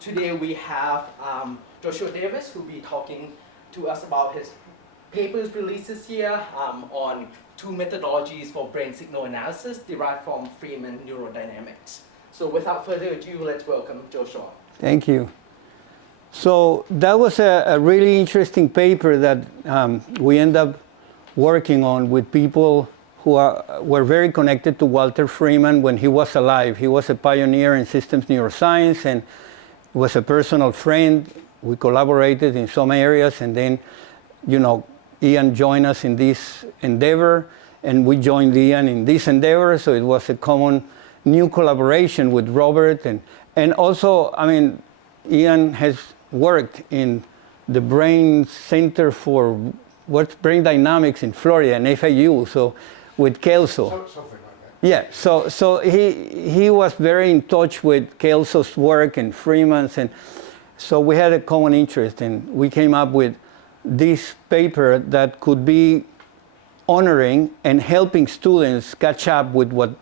Today we have Joshua Davis, who will be talking to us about his papers released this year on two methodologies for brain signal analysis derived from Freeman Neurodynamics. So without further ado, let's welcome Joshua. Thank you. So that was a really interesting paper that we end up working on with people who were very connected to Walter Freeman when he was alive. He was a pioneer in systems neuroscience and was a personal friend. We collaborated in some areas, and then, Ian joined us in this endeavor, and we joined Ian in this endeavor, so it was a common new collaboration with Robert. And also, Ian has worked in the Brain Center for Brain Dynamics in Florida, and FAU, so with Kelso. Something like that. Yeah, so he was very in touch with Kelso's work and Freeman's, and so we had a common interest, and we came up with this paper that could be honoring and helping students catch up with what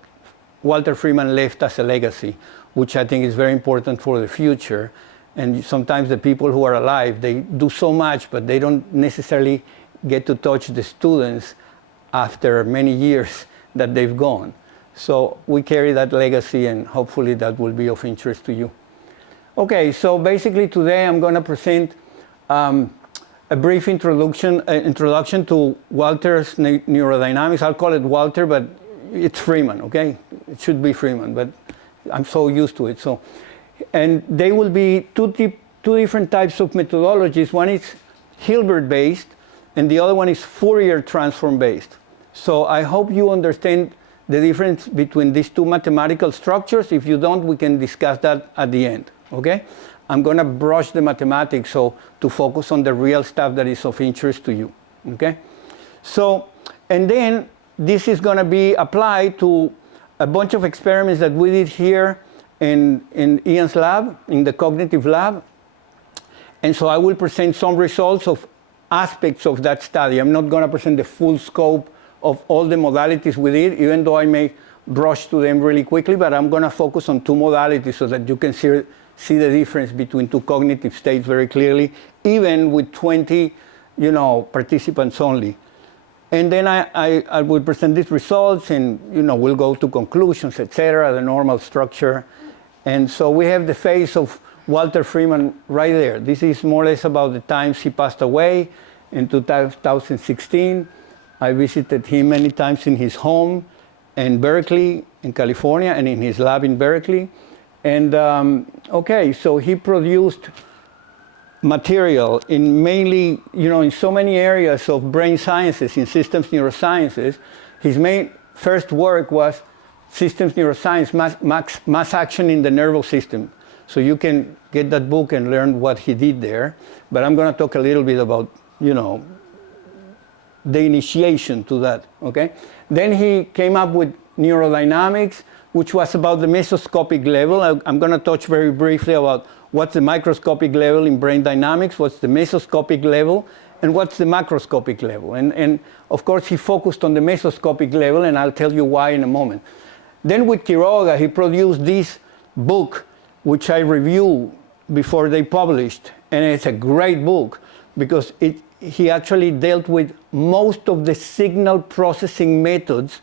Walter Freeman left as a legacy, which I think is very important for the future. And sometimes the people who are alive, they do so much, but they don't necessarily get to touch the students after many years that they've gone. So we carry that legacy, and hopefully that will be of interest to you. Okay, so basically today I'm going to present a brief introduction to Walter's neurodynamics. I'll call it Walter, but it's Freeman, okay? It should be Freeman, but I'm so used to it. So, and they will be two different types of methodologies. One is Hilbert-based, and the other one is Fourier transform-based. So I hope you understand the difference between these two mathematical structures. If you don't, we can discuss that at the end, okay? I'm going to brush the mathematics to focus on the real stuff that is of interest to you, okay? So, and then this is going to be applied to a bunch of experiments that we did here in Ian's lab, in the cognitive lab. And so I will present some results of aspects of that study. I'm not going to present the full scope of all the modalities we did, even though I may brush to them really quickly, but I'm going to focus on two modalities so that you can see the difference between two cognitive states very clearly, even with 20 participants only. And then I will present these results, and we'll go to conclusions, etc., the normal structure. And so we have the face of Walter Freeman right there. This is more or less about the times he passed away in 2016. I visited him many times in his home in Berkeley, in California, and in his lab in Berkeley. And okay, so he produced material in mainly, in so many areas of brain sciences, in systems neurosciences. His main first work was systems neuroscience, mass action in the nervous system. So you can get that book and learn what he did there. But I'm going to talk a little bit about, the initiation to that, okay? Then he came up with neurodynamics, which was about the mesoscopic level. I'm going to touch very briefly about what's the microscopic level in brain dynamics, what's the mesoscopic level, and what's the macroscopic level. And of course, he focused on the mesoscopic level, and I'll tell you why in a moment. Then with Quiroga, he produced this book, which I reviewed before they published. And it's a great book because he actually dealt with most of the signal processing methods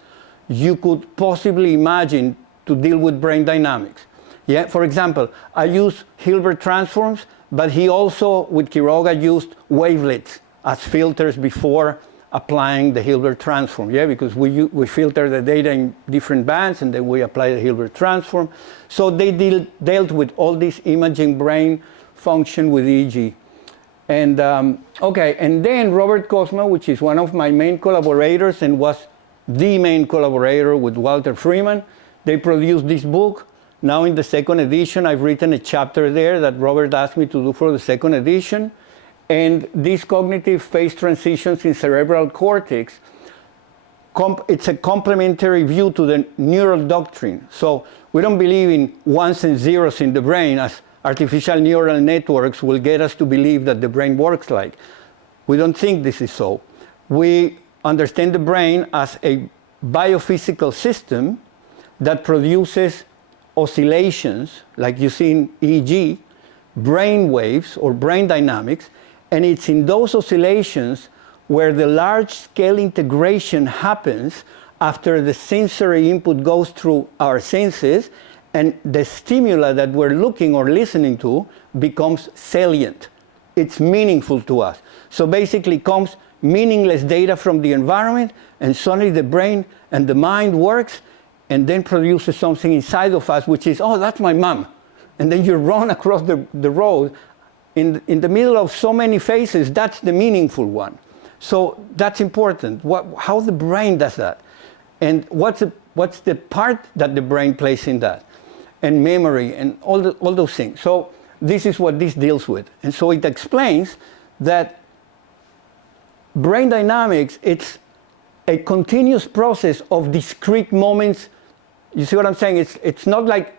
you could possibly imagine to deal with brain dynamics. Yeah, for example, I use Hilbert transforms, but he also, with Quiroga, used wavelets as filters before applying the Hilbert transform. Yeah, because we filter the data in different bands, and then we apply the Hilbert transform. So they dealt with all this imaging brain function with EEG. And okay, and then Robert Cosma, which is one of my main collaborators and was the main collaborator with Walter Freeman, they produced this book. Now in the second edition, I've written a chapter there that Robert asked me to do for the second edition. And these cognitive phase transitions in cerebral cortex, it's a complementary view to the neural doctrine. So we don't believe in ones and zeros in the brain, as artificial neural networks will get us to believe that the brain works like. We don't think this is so. We understand the brain as a biophysical system that produces oscillations, like you see in EEG, brain waves or brain dynamics, and it's in those oscillations where the large-scale integration happens after the sensory input goes through our senses, and the stimuli that we're looking or listening to becomes salient. It's meaningful to us. So basically comes meaningless data from the environment, and suddenly the brain and the mind works and then produces something inside of us, which is, oh, that's my mom. And then you run across the road. In the middle of so many faces, that's the meaningful one. So that's important, how the brain does that. And what's the part that the brain plays in that? And memory and all those things. So this is what this deals with. And so it explains that brain dynamics, it's a continuous process of discrete moments. You see what I'm saying? It's not like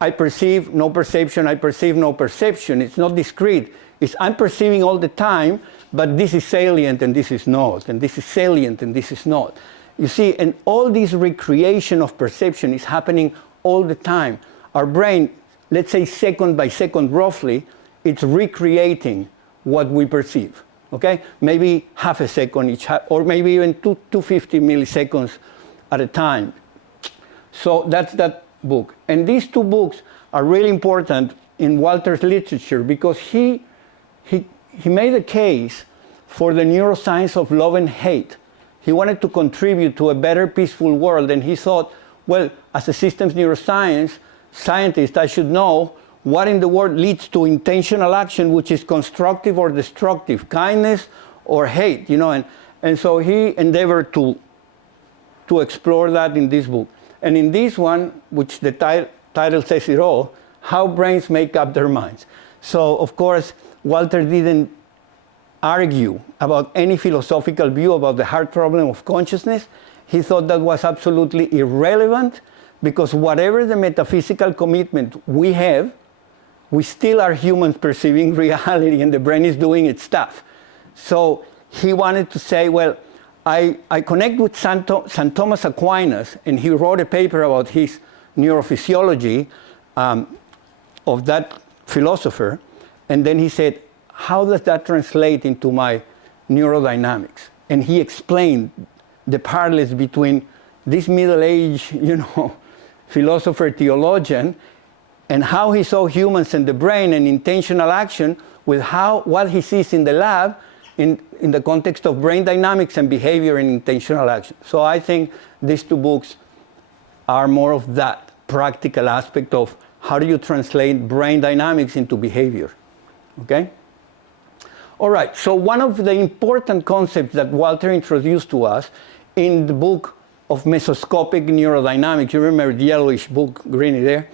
I perceive, no perception, I perceive, no perception. It's not discrete. It's I'm perceiving all the time, but this is salient and this is not, and this is salient and this is not. You see, and all this recreation of perception is happening all the time. Our brain, let's say second by second roughly, it's recreating what we perceive, okay? Maybe half a second each, or maybe even 250 milliseconds at a time. So that's that book. And these two books are really important in Walter's literature because he made a case for the neuroscience of love and hate. He wanted to contribute to a better, peaceful world, and he thought, well, as a systems neuroscience scientist, I should know what in the world leads to intentional action, which is constructive or destructive, kindness or hate, you know, and so he endeavored to explore that in this book. And in this one, which the title says it all, How Brains Make Up Their Minds. So, of course, Walter didn't argue about any philosophical view about the hard problem of consciousness. He thought that was absolutely irrelevant because whatever the metaphysical commitment we have, we still are humans perceiving reality and the brain is doing its stuff. So he wanted to say, well, I connect with St. Thomas Aquinas, and he wrote a paper about his neurophysiology of that philosopher, and then he said, how does that translate into my neurodynamics? And he explained the parallels between this middle-aged, philosopher, theologian, and how he saw humans and the brain and intentional action with what he sees in the lab in the context of brain dynamics and behavior and intentional action. So I think these two books are more of that practical aspect of how do you translate brain dynamics into behavior, okay? All right, so one of the important concepts that Walter introduced to us in the book of mesoscopic neurodynamics, you remember the yellowish book, greeny there,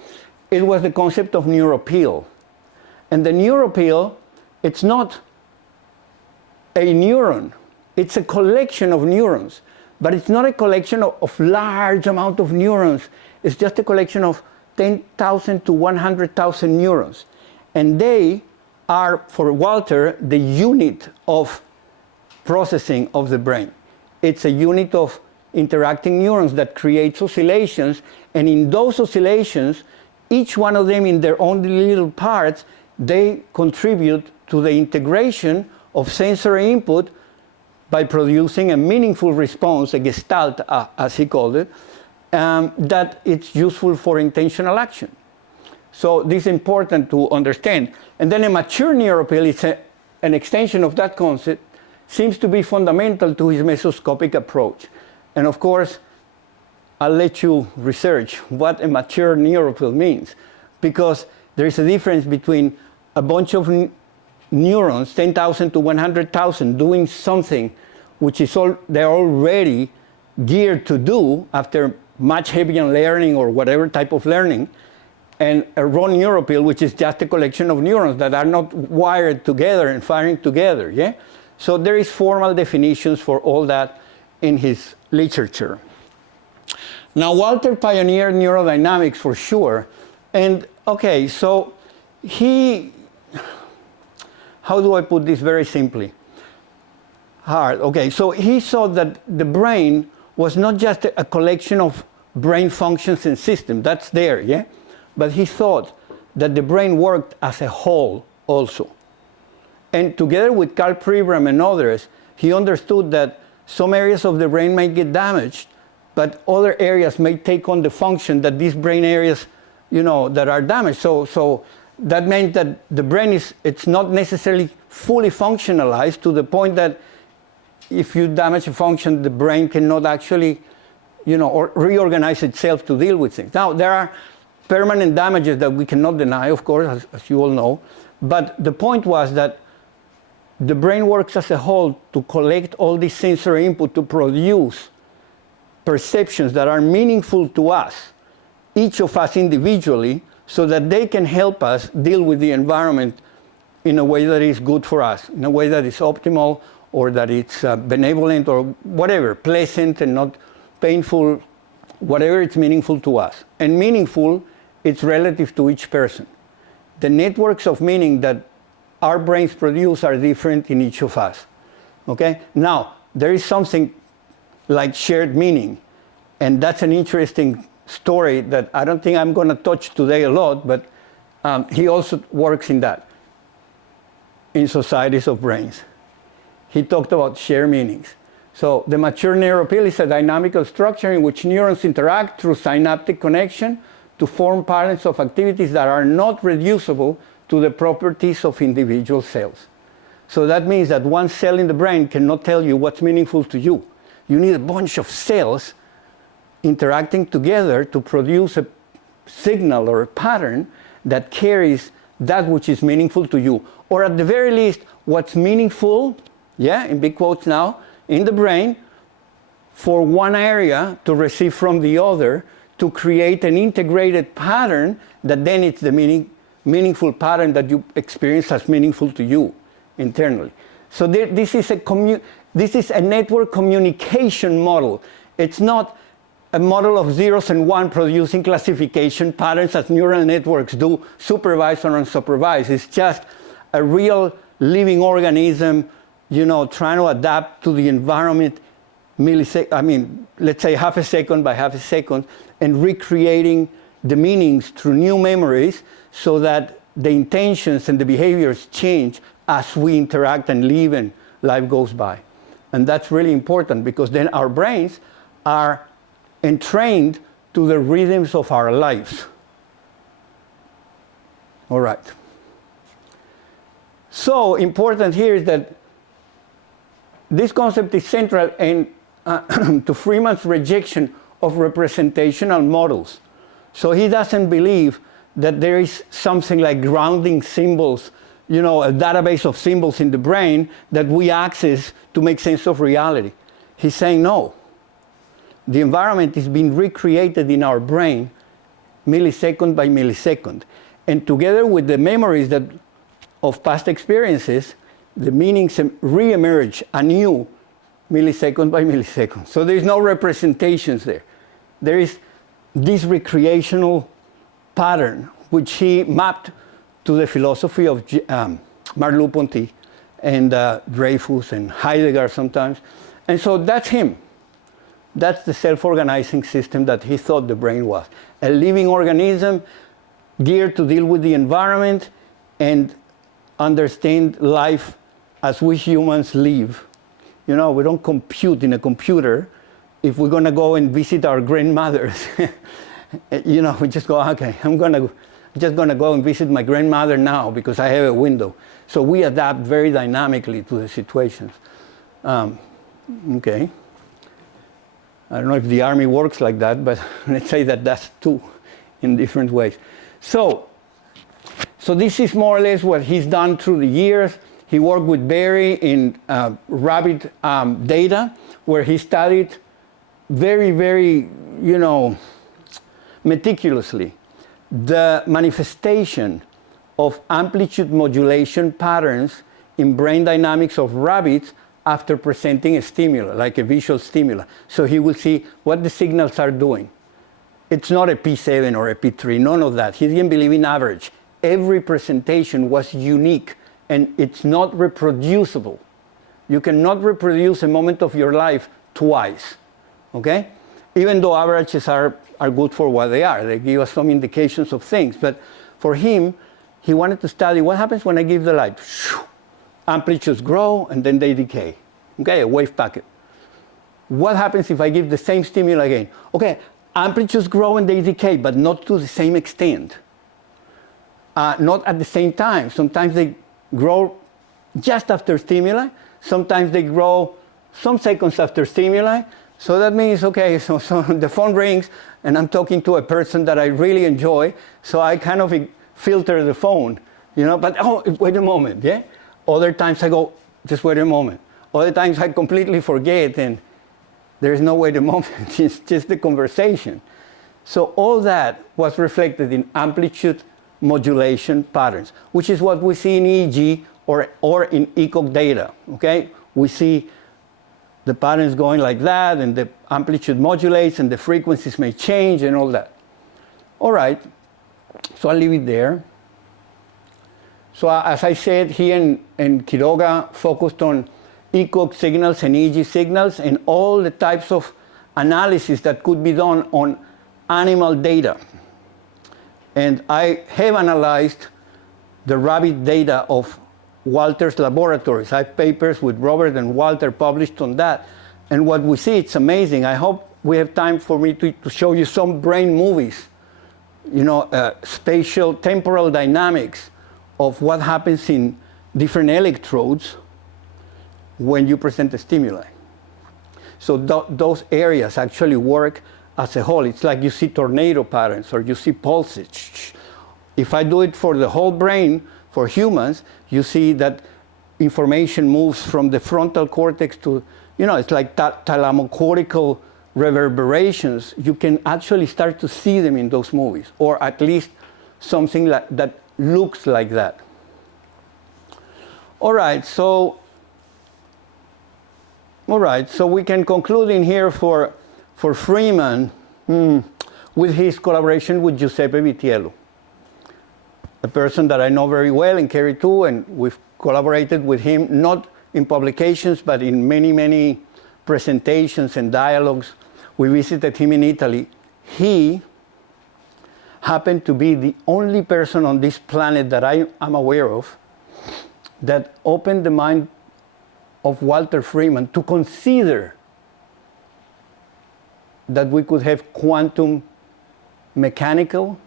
it was the concept of neuropil. And the neuropil, it's not a neuron, it's a collection of neurons, but it's not a collection of large amount of neurons, it's just a collection of 10,000 to 100,000 neurons. And they are, for Walter, the unit of processing of the brain. It's a unit of interacting neurons that creates oscillations, and in those oscillations, each one of them in their own little parts, they contribute to the integration of sensory input by producing a meaningful response, a gestalt, as he called it, that it's useful for intentional action. So this is important to understand. And then a mature neuropil is an extension of that concept, seems to be fundamental to his mesoscopic approach. And of course, I'll let you research what a mature neuropil means, because there is a difference between a bunch of neurons, 10,000 to 100,000, doing something which is they're already geared to do after much Hebbian learning or whatever type of learning, and a raw neuropil, which is just a collection of neurons that are not wired together and firing together, yeah? So there is formal definitions for all that in his literature. Now, Walter pioneered neurodynamics for sure, and okay, so how do I put this very simply? Hard, okay, so he saw that the brain was not just a collection of brain functions and systems, that's there, yeah? But he thought that the brain worked as a whole also. And together with Carl Pribram and others, he understood that some areas of the brain might get damaged, but other areas may take on the function that these brain areas, that are damaged. So that meant that the brain it's not necessarily fully functionalized to the point that if you damage a function, the brain cannot actually, or reorganize itself to deal with things. Now, there are permanent damages that we cannot deny, of course, as you all know. But the point was that the brain works as a whole to collect all this sensory input to produce perceptions that are meaningful to us, each of us individually, so that they can help us deal with the environment in a way that is good for us, in a way that is optimal, or that it's benevolent, or whatever, pleasant and not painful, whatever it's meaningful to us. And meaningful, it's relative to each person. The networks of meaning that our brains produce are different in each of us. Okay? Now, there is something like shared meaning, and that's an interesting story that I don't think I'm going to touch today a lot, but he also works in that, in societies of brains. He talked about shared meanings. So the mature neuropil is a dynamical structure in which neurons interact through synaptic connection to form patterns of activities that are not reducible to the properties of individual cells. So that means that one cell in the brain cannot tell you what's meaningful to you. You need a bunch of cells interacting together to produce a signal or a pattern that carries that which is meaningful to you. Or at the very least, what's meaningful, in big quotes now, in the brain for one area to receive from the other to create an integrated pattern that then it's the meaningful pattern that you experience as meaningful to you internally. So this is a network communication model. It's not a model of zeros and one producing classification patterns as neural networks do, supervised or unsupervised. It's just a real living organism, trying to adapt to the environment, let's say half a second by half a second, and recreating the meanings through new memories so that the intentions and the behaviors change as we interact and live and life goes by. And that's really important because then our brains are entrained to the rhythms of our lives. All right. So important here is that this concept is central to Freeman's rejection of representational models. So he doesn't believe that there is something like grounding symbols, a database of symbols in the brain that we access to make sense of reality. He's saying no. The environment is being recreated in our brain millisecond by millisecond. And together with the memories of past experiences, the meanings re-emerge anew millisecond by millisecond. So there's no representations there. There is this recreational pattern, which he mapped to the philosophy of Merleau-Ponty and Dreyfus and Heidegger sometimes. And so that's him. That's the self-organizing system that he thought the brain was. A living organism geared to deal with the environment and understand life as we humans live. We don't compute in a computer. If we're going to go and visit our grandmothers, we just go, okay, I'm just going to go and visit my grandmother now because I have a window. So we adapt very dynamically to the situations. Okay. I don't know if the army works like that, but let's say that that's two in different ways. So this is more or less what he's done through the years. He worked with Berry in rabbit data, where he studied very, very, meticulously the manifestation of amplitude modulation patterns in brain dynamics of rabbits after presenting a stimulus, like a visual stimulus. So he will see what the signals are doing. It's not a P7 or a P3, none of that. He didn't believe in average. Every presentation was unique, and it's not reproducible. You cannot reproduce a moment of your life twice, okay? Even though averages are good for what they are. They give us some indications of things. But for him, he wanted to study what happens when I give the light. Amplitudes grow and then they decay. Okay, a wave packet. What happens if I give the same stimuli again? Okay, amplitudes grow and they decay, but not to the same extent. Not at the same time. Sometimes they grow just after stimuli. Sometimes they grow some seconds after stimuli. So that means, okay, so the phone rings and I'm talking to a person that I really enjoy, so I kind of filter the phone, but oh, wait a moment, yeah? Other times I go, just wait a moment. Other times I completely forget and there's no wait a moment, it's just the conversation. So all that was reflected in amplitude modulation patterns, which is what we see in EEG or in ECOG data, okay? We see the patterns going like that, and the amplitude modulates, and the frequencies may change, and all that. All right, so I'll leave it there. So as I said, he and Quiroga focused on ECOG signals and EEG signals, and all the types of analysis that could be done on animal data. And I have analyzed the rabbit data of Walter's laboratories. I have papers with Robert and Walter published on that. And what we see, it's amazing. I hope we have time for me to show you some brain movies, spatial temporal dynamics of what happens in different electrodes when you present a stimuli. So those areas actually work as a whole. It's like you see tornado patterns or you see pulses. If I do it for the whole brain, for humans, you see that information moves from the frontal cortex to, it's like thalamocortical reverberations. You can actually start to see them in those movies, or at least something that looks like that. All right, so we can conclude in here for Freeman with his collaboration with Giuseppe Vitiello, a person that I know very well in Carry 2, and we've collaborated with him, not in publications, but in many, many presentations and dialogues. We visited him in Italy. He happened to be the only person on this planet that I am aware of that opened the mind of Walter Freeman to consider that we could have quantum mechanical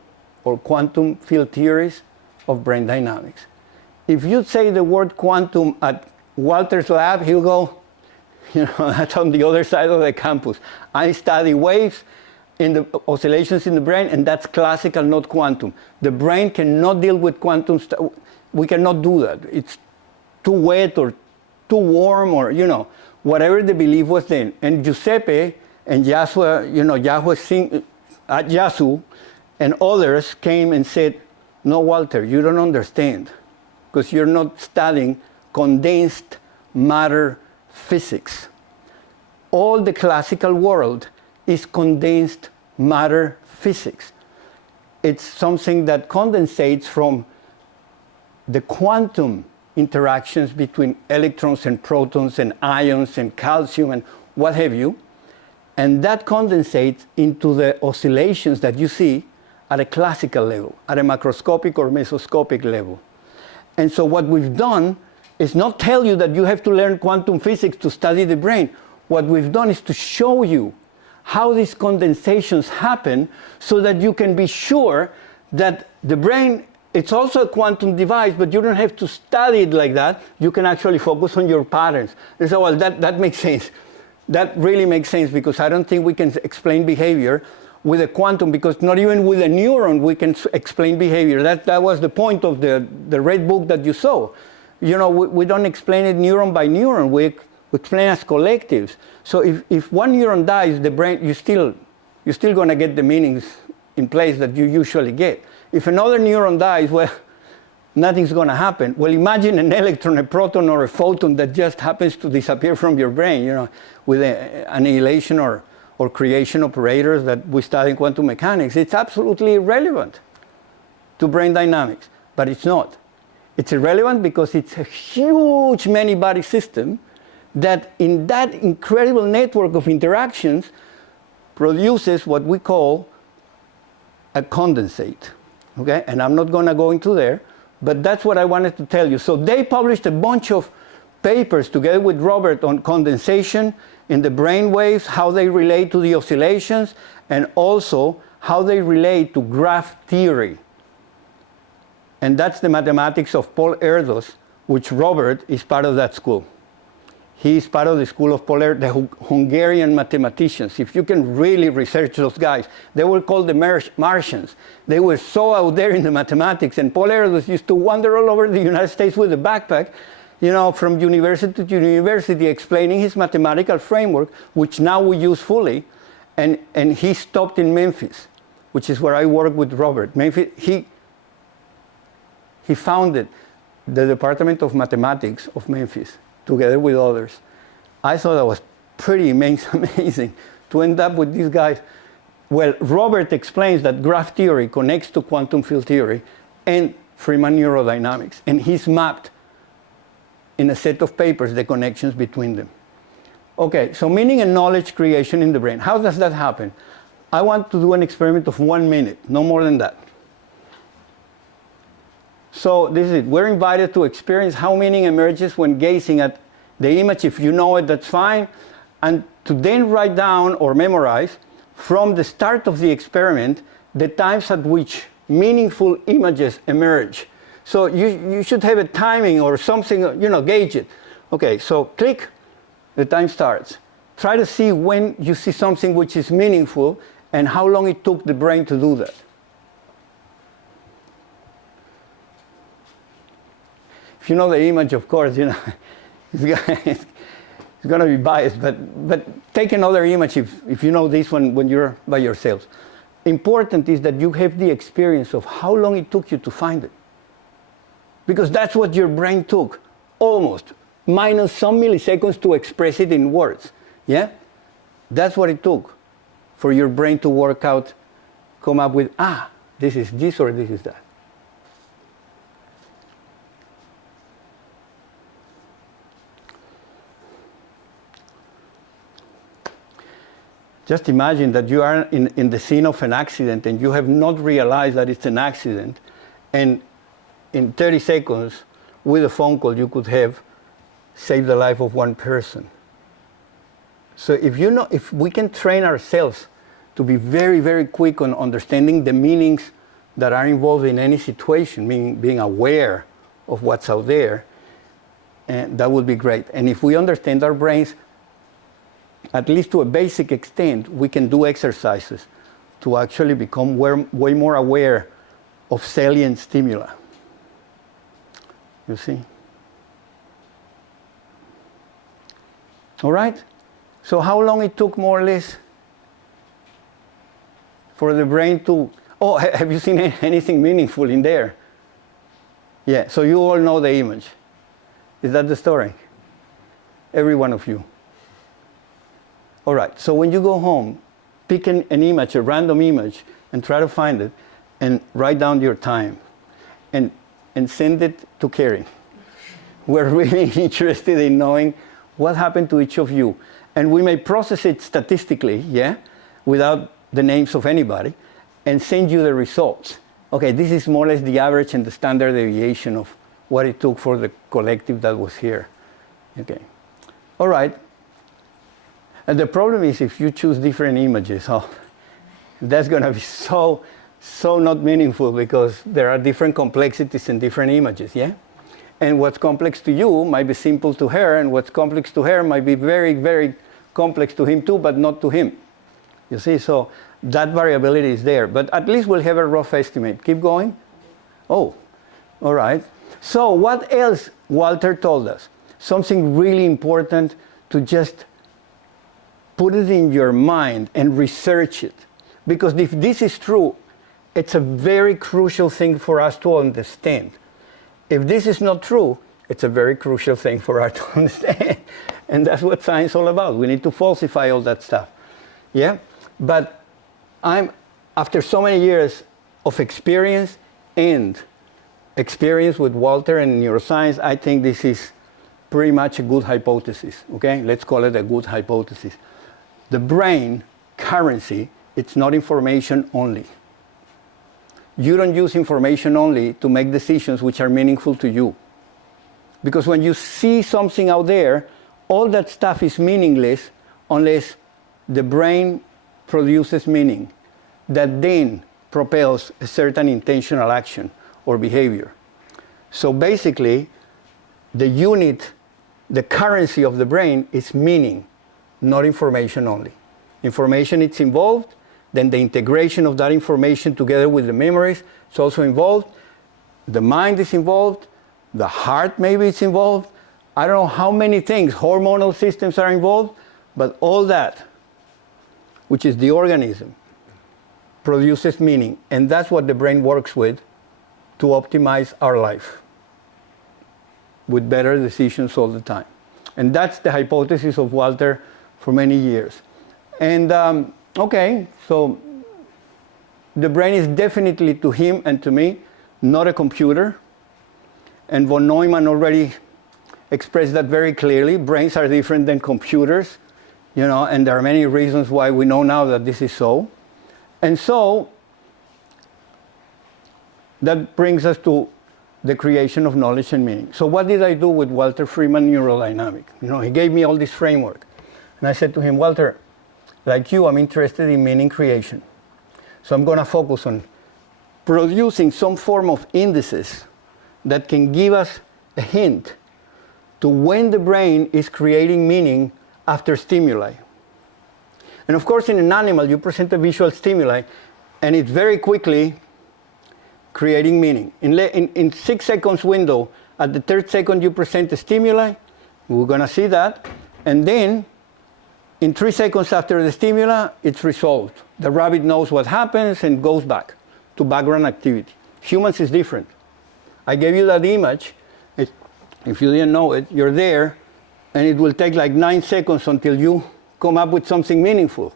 or quantum field theories of brain dynamics. If you say the word quantum at Walter's lab, he'll go, that's on the other side of the campus. I study waves in the oscillations in the brain, and that's classical, not quantum. The brain cannot deal with quantum stuff. We cannot do that. It's too wet or too warm, or whatever the belief was then. And Giuseppe and Yasu and others came and said, no, Walter, you don't understand, because you're not studying condensed matter physics. All the classical world is condensed matter physics. It's something that condensates from the quantum interactions between electrons and protons and ions and calcium and what have you. And that condensates into the oscillations that you see at a classical level, at a macroscopic or mesoscopic level. And so what we've done is not tell you that you have to learn quantum physics to study the brain. What we've done is to show you how these condensations happen so that you can be sure that the brain, it's also a quantum device, but you don't have to study it like that. You can actually focus on your patterns. And so, well, that makes sense. That really makes sense, because I don't think we can explain behavior with a quantum, because not even with a neuron we can explain behavior. That was the point of the red book that you saw. We don't explain it neuron by neuron. We explain as collectives. So if one neuron dies, the brain, you're still going to get the meanings in place that you usually get. If another neuron dies, well, nothing's going to happen. Well, imagine an electron, a proton, or a photon that just happens to disappear from your brain, with annihilation or creation operators that we study in quantum mechanics. It's absolutely irrelevant to brain dynamics, but it's not. It's irrelevant because it's a huge many-body system that in that incredible network of interactions produces what we call a condensate, okay? And I'm not going to go into there, but that's what I wanted to tell you. So they published a bunch of papers together with Robert on condensation in the brain waves, how they relate to the oscillations, and also how they relate to graph theory. And that's the mathematics of Paul Erdos, which Robert is part of that school. He is part of the school of Paul Erdos, the Hungarian mathematicians. If you can really research those guys, they were called the Martians. They were so out there in the mathematics, and Paul Erdos used to wander all over the United States with a backpack, you know, from university to university, explaining his mathematical framework, which now we use fully. And he stopped in Memphis, which is where I work with Robert. Memphis, he founded the Department of Mathematics of Memphis, together with others. I thought that was pretty amazing to end up with these guys. Well, Robert explains that graph theory connects to quantum field theory and Freeman Neurodynamics, and he's mapped in a set of papers the connections between them. Okay, so meaning and knowledge creation in the brain. How does that happen? I want to do an experiment of 1 minute, no more than that. So this is it. We're invited to experience how meaning emerges when gazing at the image. If you know it, that's fine. And to then write down or memorize from the start of the experiment the times at which meaningful images emerge. So you should have a timing or something, you know, gauge it. Okay, so click, the time starts. Try to see when you see something which is meaningful and how long it took the brain to do that. If you know the image, of course, you know, it's going to be biased, but take another image if you know this one when you're by yourselves. Important is that you have the experience of how long it took you to find it. Because that's what your brain took, almost, minus some milliseconds to express it in words. Yeah? That's what it took for your brain to work out, come up with, this is this or this is that. Just imagine that you are in the scene of an accident and you have not realized that it's an accident, and in 30 seconds, with a phone call, you could have saved the life of one person. So if we can train ourselves to be very, very quick on understanding the meanings that are involved in any situation, meaning being aware of what's out there, that would be great. And if we understand our brains, at least to a basic extent, we can do exercises to actually become way more aware of salient stimuli. You see? All right? So how long it took, more or less, for the brain to... Oh, have you seen anything meaningful in there? Yeah, so you all know the image. Is that the story? Every one of you. All right, so when you go home, pick an image, a random image, and try to find it, and write down your time, and send it to Carrie. We're really interested in knowing what happened to each of you. And we may process it statistically, yeah, without the names of anybody, and send you the results. Okay, this is more or less the average and the standard deviation of what it took for the collective that was here. Okay, all right. And the problem is if you choose different images, that's going to be so not meaningful, because there are different complexities in different images, yeah? And what's complex to you might be simple to her, and what's complex to her might be very, very complex to him too, but not to him. You see, so that variability is there, but at least we'll have a rough estimate. Keep going. Oh, all right. So what else Walter told us? Something really important to just put it in your mind and research it. Because if this is true, it's a very crucial thing for us to understand. If this is not true, it's a very crucial thing for us to understand. And that's what science is all about. We need to falsify all that stuff. Yeah? But after so many years of experience with Walter and neuroscience, I think this is pretty much a good hypothesis. Okay? Let's call it a good hypothesis. The brain currency, it's not information only. you don't use information only to make decisions which are meaningful to you. Because when you see something out there, all that stuff is meaningless unless the brain produces meaning that then propels a certain intentional action or behavior. So basically, the unit, the currency of the brain is meaning, not information only. Information is involved, then the integration of that information together with the memories is also involved. The mind is involved, the heart maybe is involved. I don't know how many things, hormonal systems are involved, but all that, which is the organism, produces meaning. And that's what the brain works with to optimize our life, with better decisions all the time. And that's the hypothesis of Walter for many years. And okay, so the brain is definitely, to him and to me, not a computer. And von Neumann already expressed that very clearly. Brains are different than computers, you know, and there are many reasons why we know now that this is so. And so that brings us to the creation of knowledge and meaning. So what did I do with Walter Freeman Neurodynamics? You know, he gave me all this framework. And I said to him, Walter, like you, I'm interested in meaning creation. So I'm going to focus on producing some form of indices that can give us a hint to when the brain is creating meaning after stimuli. And of course, in an animal, you present a visual stimuli, and it's very quickly creating meaning. In 6 seconds window, at the third second you present a stimuli, we're going to see that, and then in 3 seconds after the stimuli, it's resolved. The rabbit knows what happens and goes back to background activity. Humans is different. I gave you that image. If you didn't know it, you're there, and it will take like 9 seconds until you come up with something meaningful.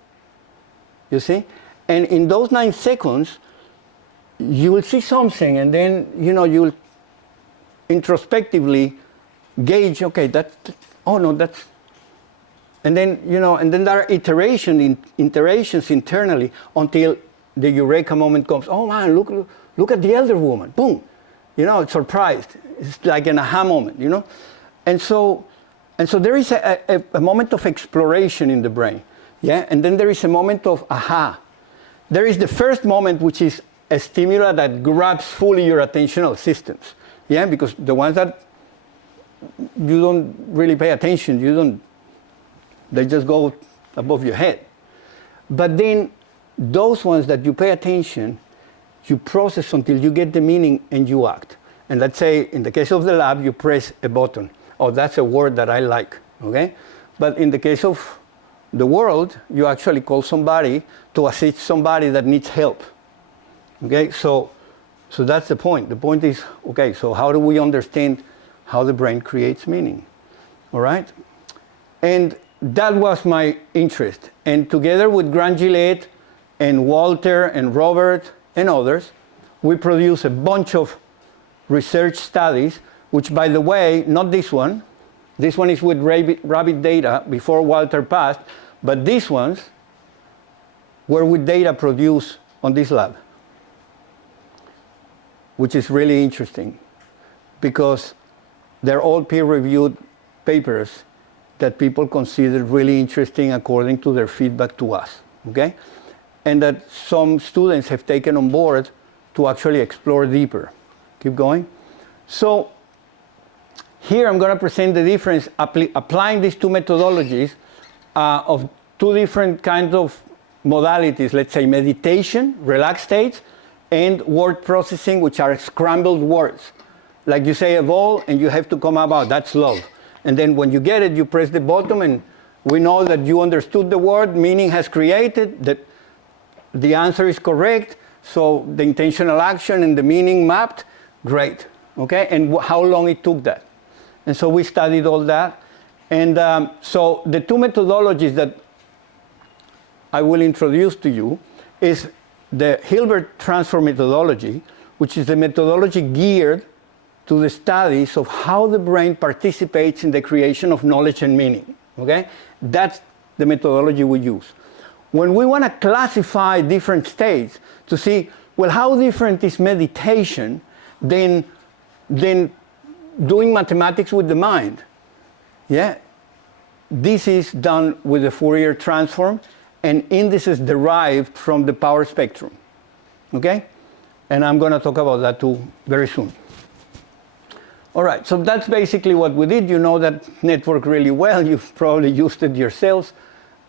You see? And in those 9 seconds, you will see something, and then, you know, you'll introspectively gauge, okay, oh no, that's, and then, you know, and then there are iterations internally until the eureka moment comes. Oh man, look at the elder woman. Boom. You know, it's surprised. It's like an aha moment, you know? And so there is a moment of exploration in the brain, yeah? And then there is a moment of aha. There is the first moment, which is a stimuli that grabs fully your attentional systems, yeah? Because the ones that you don't really pay attention, they just go above your head. But then those ones that you pay attention, you process until you get the meaning and you act. And let's say in the case of the lab, you press a button. Oh, that's a word that I like, okay? But in the case of the world, you actually call somebody to assist somebody that needs help, okay? So that's the point. The point is, okay, so how do we understand how the brain creates meaning, all right? And that was my interest. And together with Grant Gillette and Walter and Robert and others, we produced a bunch of research studies, which, by the way, not this one. This one is with rabbit data before Walter passed, but these ones were with data produced on this lab, which is really interesting because they're all peer-reviewed papers that people consider really interesting according to their feedback to us, okay? And that some students have taken on board to actually explore deeper. Keep going. So here I'm going to present the difference applying these two methodologies of two different kinds of modalities, let's say meditation, relaxed states, and word processing, which are scrambled words. Like you say a ball and you have to come about, that's love. And then when you get it, you press the button and we know that you understood the word, meaning has created, that the answer is correct, so the intentional action and the meaning mapped, great, okay? And how long it took that. And so we studied all that. And so the two methodologies that I will introduce to you is the Hilbert transfer methodology, which is the methodology geared to the studies of how the brain participates in the creation of knowledge and meaning, okay? That's the methodology we use. When we want to classify different states to see well, how different is meditation than doing mathematics with the mind? Yeah, this is done with the Fourier transform and indices derived from the power spectrum, okay? And I'm going to talk about that too very soon. All right, so that's basically what we did. You know that network really well. You've probably used it yourselves.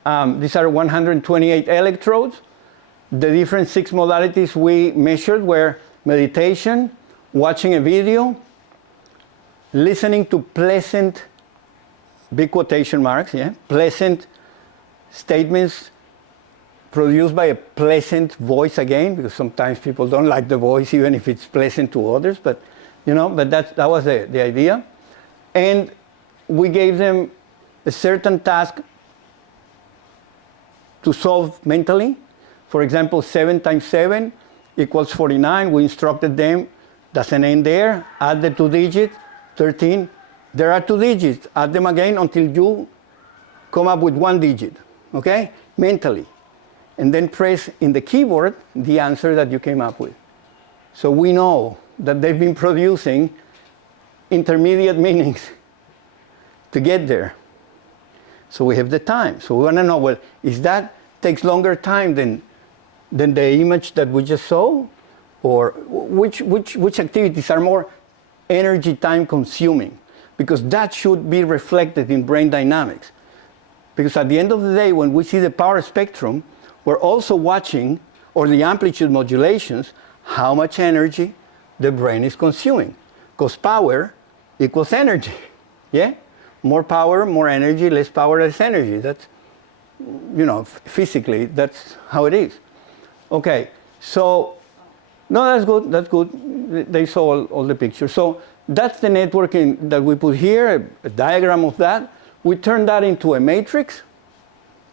These are 128 electrodes. The different 6 modalities we measured were meditation, watching a video, listening to pleasant, big quotation marks, yeah, pleasant statements produced by a pleasant voice again, because sometimes people don't like the voice even if it's pleasant to others, but you know, but that was the idea. And we gave them a certain task to solve mentally. For example, 7 times 7 equals 49. We instructed them, doesn't end there, add the 2 digits, 13. There are 2 digits, add them again until you come up with 1 digit, okay, mentally. And then press in the keyboard the answer that you came up with. So we know that they've been producing intermediate meanings to get there. So we have the time. So we want to know, well, is that takes longer time than the image that we just saw? Or which activities are more energy time consuming? Because that should be reflected in brain dynamics. Because at the end of the day, when we see the power spectrum, we're also watching, or the amplitude modulations, how much energy the brain is consuming. Because power equals energy, yeah? More power, more energy, less power, less energy. That's, you know, physically, that's how it is. Okay, so, no, that's good, that's good. They saw all the pictures. So that's the networking that we put here, a diagram of that. We turn that into a matrix,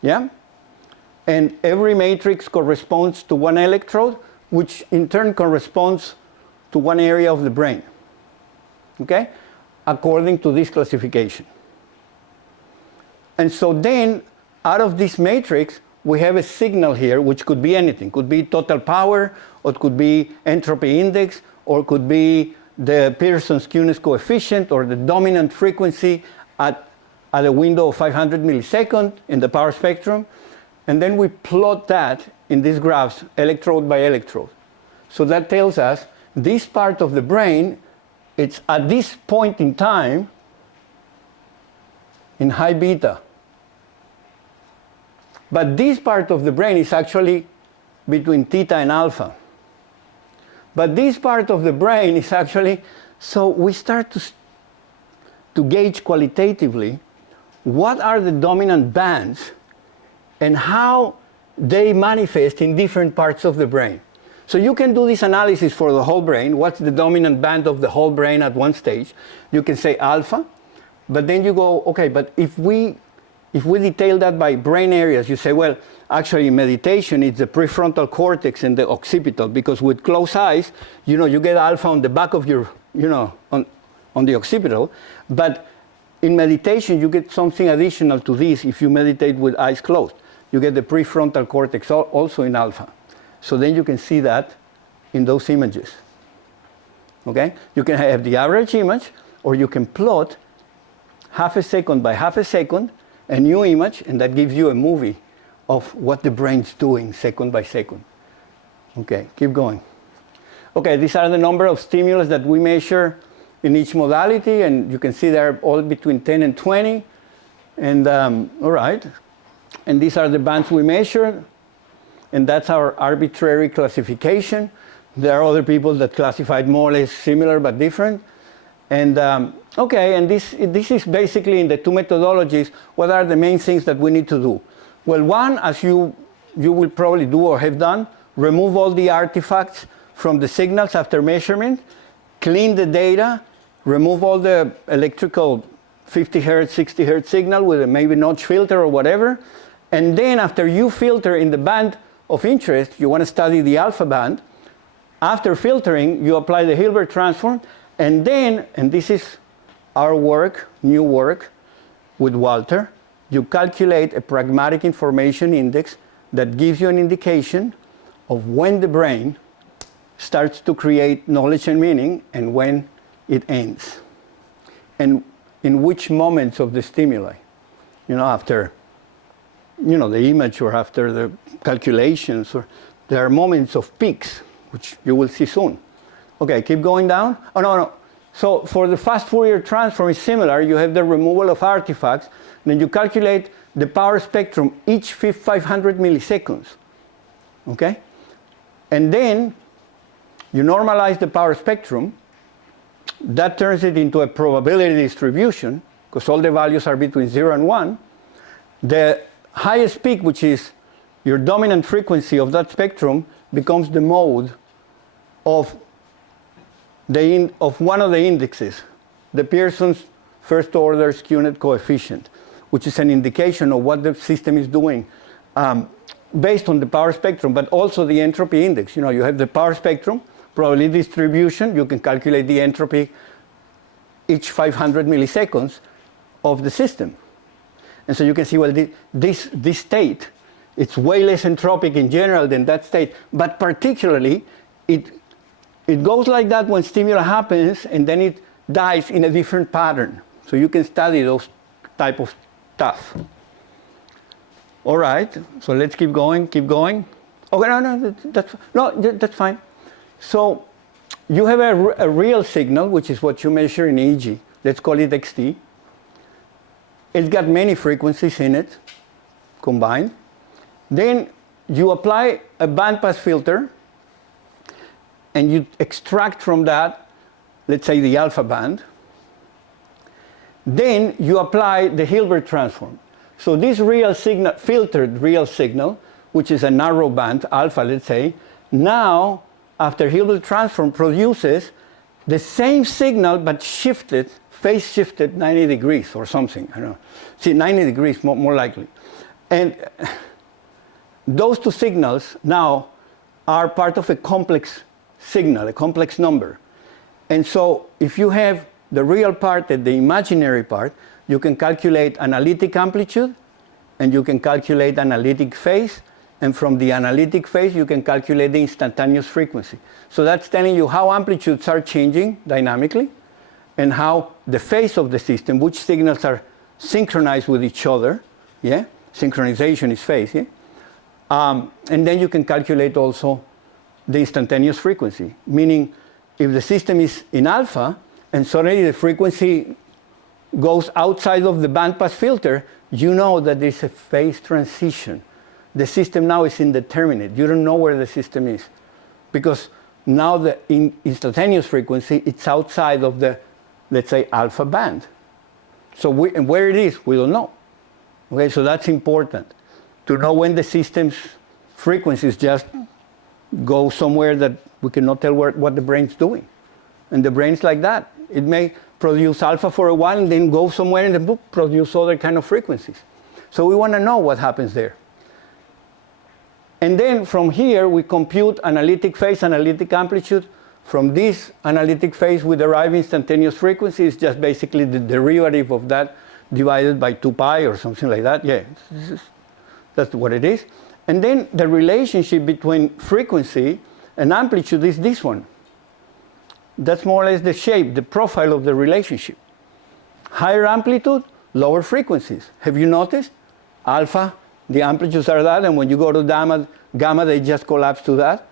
yeah? And every matrix corresponds to 1 electrode, which in turn corresponds to 1 area of the brain, okay? According to this classification. And so then, out of this matrix, we have a signal here, which could be anything. Could be total power, or it could be entropy index, or it could be the Pearson's skewness coefficient, or the dominant frequency at a window of 500 milliseconds in the power spectrum. And then we plot that in these graphs, electrode by electrode. So that tells us this part of the brain, it's at this point in time in high beta. But this part of the brain is actually between theta and alpha. But this part of the brain is actually, so we start to gauge qualitatively what are the dominant bands and how they manifest in different parts of the brain. So you can do this analysis for the whole brain. What's the dominant band of the whole brain at one stage? You can say alpha, but then you go, okay, but if we detail that by brain areas, you say, well, actually in meditation, it's the prefrontal cortex and the occipital, because with closed eyes, you know, you get alpha on the back of your, you know, on the occipital, but in meditation, you get something additional to this if you meditate with eyes closed. You get the prefrontal cortex also in alpha. So then you can see that in those images, okay? You can have the average image, or you can plot half a second by half a second, a new image, and that gives you a movie of what the brain's doing second by second. Okay, keep going. Okay, these are the number of stimulus that we measure in each modality, and you can see they're all between 10 and 20. And all right, and these are the bands we measured, and that's our arbitrary classification. There are other people that classified more or less similar but different. And okay, and this is basically in the 2 methodologies, what are the main things that we need to do? Well, one, as you will probably do or have done, remove all the artifacts from the signals after measurement, clean the data, remove all the electrical 50 hertz, 60 hertz signal with a maybe notch filter or whatever, and then after you filter in the band of interest, you want to study the alpha band, after filtering, you apply the Hilbert transform, and then, and this is our work, new work with Walter, you calculate a pragmatic information index that gives you an indication of when the brain starts to create knowledge and meaning, and when it ends. And in which moments of the stimuli, after, the image or after the calculations, or there are moments of peaks, which you will see soon. Okay, keep going down. Oh, no. So for the fast Fourier transform, it's similar. You have the removal of artifacts, then you calculate the power spectrum each 500 milliseconds. Okay? And then you normalize the power spectrum. That turns it into a probability distribution, because all the values are between 0 and 1. The highest peak, which is your dominant frequency of that spectrum, becomes the mode of one of the indexes, the Pearson's first order skewness coefficient, which is an indication of what the system is doing based on the power spectrum, but also the entropy index. You have the power spectrum, probability distribution, you can calculate the entropy each 500 milliseconds of the system. And so you can see, well, this state, it's way less entropic in general than that state, but particularly it goes like that when stimuli happens, and then it dies in a different pattern. So you can study those type of stuff. All right, so let's keep going. Okay, that's fine. So you have a real signal, which is what you measure in EEG. Let's call it XT. It's got many frequencies in it combined. Then you apply a bandpass filter, and you extract from that, let's say, the alpha band. Then you apply the Hilbert transform. So this real signal, filtered real signal, which is a narrow band, alpha, let's say, now, after Hilbert transform, produces the same signal, but shifted, phase shifted 90 degrees or something. I don't know. See, 90 degrees, more likely. And those two signals now are part of a complex signal, a complex number. And so if you have the real part and the imaginary part, you can calculate analytic amplitude, and you can calculate analytic phase, and from the analytic phase you can calculate the instantaneous frequency. So that's telling you how amplitudes are changing dynamically, and how the phase of the system, which signals are synchronized with each other. Yeah, synchronization is phase. Yeah, and then you can calculate also the instantaneous frequency, meaning if the system is in alpha and suddenly the frequency goes outside of the bandpass filter, you know that there's a phase transition. The system now is indeterminate. You don't know where the system is, because now the instantaneous frequency, it's outside of the, let's say, alpha band. So and where it is, we don't know. Okay, so that's important to know when the system's frequencies just go somewhere that we cannot tell what the brain's doing. And the brain's like that. It may produce alpha for a while and then go somewhere and then produce other kind of frequencies. So we want to know what happens there. And then from here we compute analytic phase, analytic amplitude. From this analytic phase we derive instantaneous frequency. It's just basically the derivative of that divided by 2 pi or something like that. Yeah, that's what it is. And then the relationship between frequency and amplitude is this one. That's more or less the shape, the profile of the relationship. Higher amplitude, lower frequencies. Have you noticed? Alpha, the amplitudes are that, and when you go to gamma, they just collapse to that.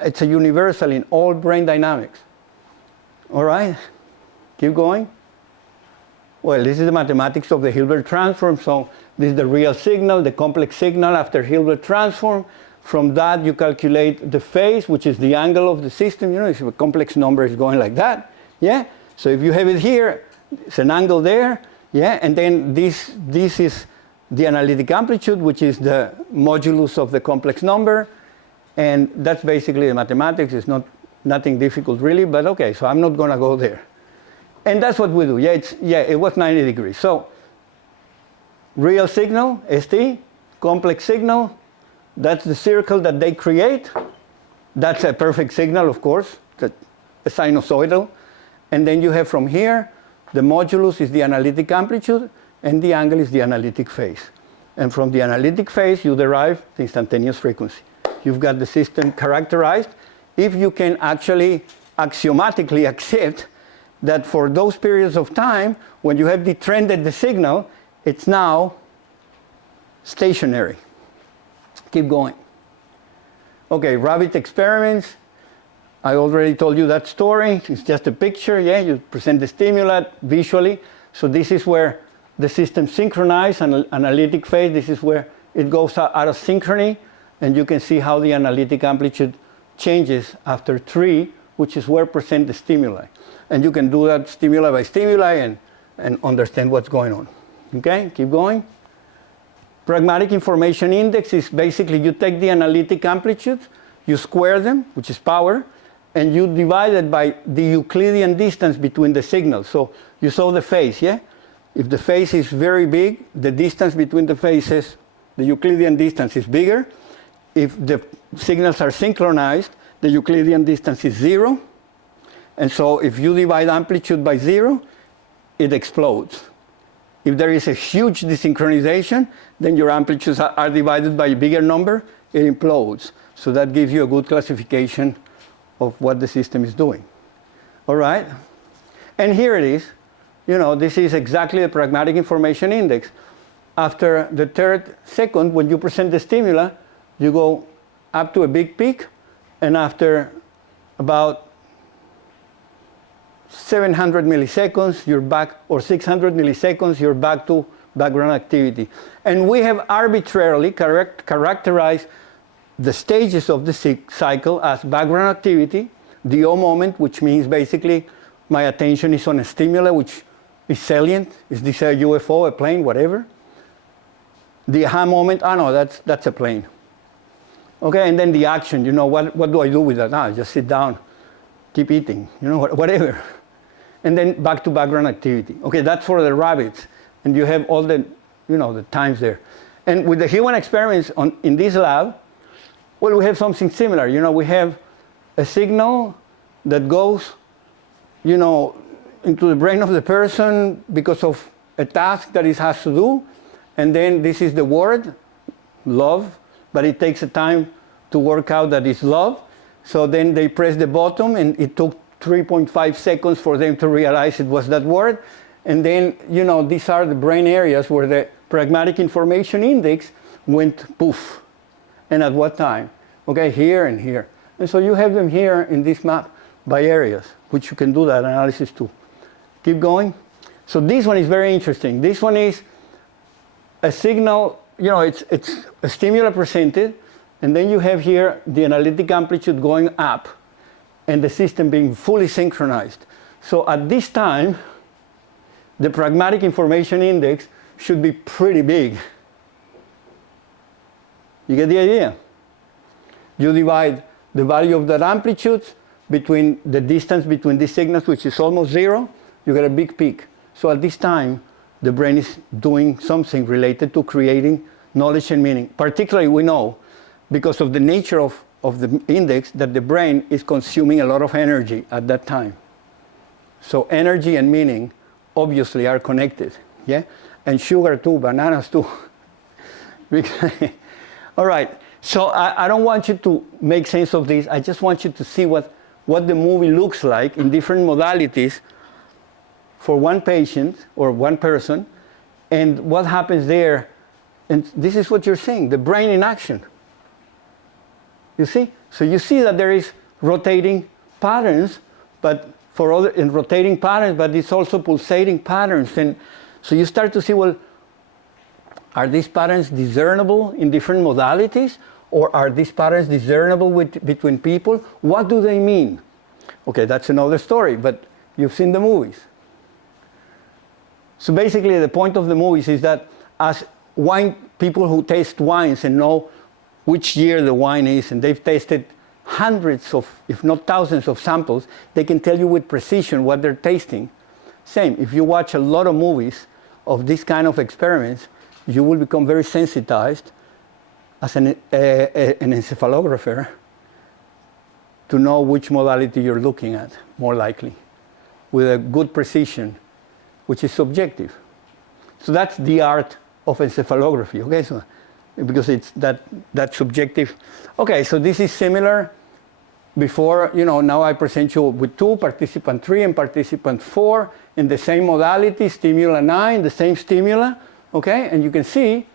It's a universal in all brain dynamics. All right, keep going. Well, this is the mathematics of the Hilbert transform. So this is the real signal, the complex signal after Hilbert transform. From that, you calculate the phase, which is the angle of the system. If a complex number is going like that, yeah? So if you have it here, it's an angle there, yeah? And then this is the analytic amplitude, which is the modulus of the complex number. And that's basically the mathematics. It's nothing difficult really, but okay, so I'm not going to go there. And that's what we do. It was 90 degrees. So real signal, ST, complex signal, that's the circle that they create. That's a perfect signal, of course, a sinusoidal. And then you have from here, the modulus is the analytic amplitude, and the angle is the analytic phase. And from the analytic phase, you derive the instantaneous frequency. You've got the system characterized if you can actually axiomatically accept that for those periods of time, when you have detrended the signal, it's now stationary. Keep going. Okay, rabbit experiments. I already told you that story. It's just a picture, yeah? You present the stimuli visually. So this is where the system synchronizes, and analytic phase, this is where it goes out of synchrony, and you can see how the analytic amplitude changes after 3, which is where present the stimuli. And you can do that stimuli by stimuli and understand what's going on. Okay, keep going. Pragmatic information index is basically you take the analytic amplitude, you square them, which is power, and you divide it by the Euclidean distance between the signals. So you saw the phase, yeah? If the phase is very big, the distance between the phases, the Euclidean distance is bigger. If the signals are synchronized, the Euclidean distance is 0. And so if you divide amplitude by 0, it explodes. If there is a huge desynchronization, then your amplitudes are divided by a bigger number, it implodes. So that gives you a good classification of what the system is doing. All right? And here it is. You know, this is exactly the pragmatic information index. After the 3rd second, when you present the stimuli, you go up to a big peak, and after about 700 milliseconds, you're back, or 600 milliseconds, you're back to background activity. And we have arbitrarily characterized the stages of the cycle as background activity, the O moment, which means basically my attention is on a stimuli which is salient. Is this a UFO, a plane, whatever? The aha moment, no, that's a plane. Okay, and then the action, you know, what do I do with that? I just sit down, keep eating, you know, whatever. And then back to background activity. Okay, that's for the rabbits. And you have all the, you know, the times there. And with the human experiments in this lab, well, we have something similar. You know, we have a signal that goes, you know, into the brain of the person because of a task that it has to do. And then this is the word, love, but it takes a time to work out that it's love. So then they press the button, and it took 3.5 seconds for them to realize it was that word. And then, you know, these are the brain areas where the pragmatic information index went poof. And at what time? Okay, here and here. And so you have them here in this map by areas, which you can do that analysis too. Keep going. So this one is very interesting. This one is a signal, you know, it's a stimuli presented, and then you have here the analytic amplitude going up, and the system being fully synchronized. So at this time, the pragmatic information index should be pretty big. You get the idea? You divide the value of that amplitude between the distance between these signals, which is almost 0, you get a big peak. So at this time, the brain is doing something related to creating knowledge and meaning. Particularly, we know, because of the nature of the index, that the brain is consuming a lot of energy at that time. So energy and meaning obviously are connected, yeah? And sugar too, bananas too. All right, so I don't want you to make sense of this. I just want you to see what the movie looks like in different modalities for one patient or one person, and what happens there. And this is what you're seeing, the brain in action. You see? So you see that there is rotating patterns, but rotating patterns, but it's also pulsating patterns. And so you start to see, well, are these patterns discernible in different modalities? Or are these patterns discernible between people? What do they mean? Okay, that's another story, but you've seen the movies. So basically the point of the movies is that as wine people who taste wines and know which year the wine is, and they've tasted hundreds of, if not thousands of samples, they can tell you with precision what they're tasting. Same, if you watch a lot of movies of this kind of experiments, you will become very sensitized as an encephalographer to know which modality you're looking at, more likely, with a good precision, which is subjective. So that's the art of encephalography, okay? So, because it's that subjective. Okay, so this is similar before, now I present you with 2, participant 3 and participant 4 in the same modality, stimula 9, the same stimula, okay? And you can see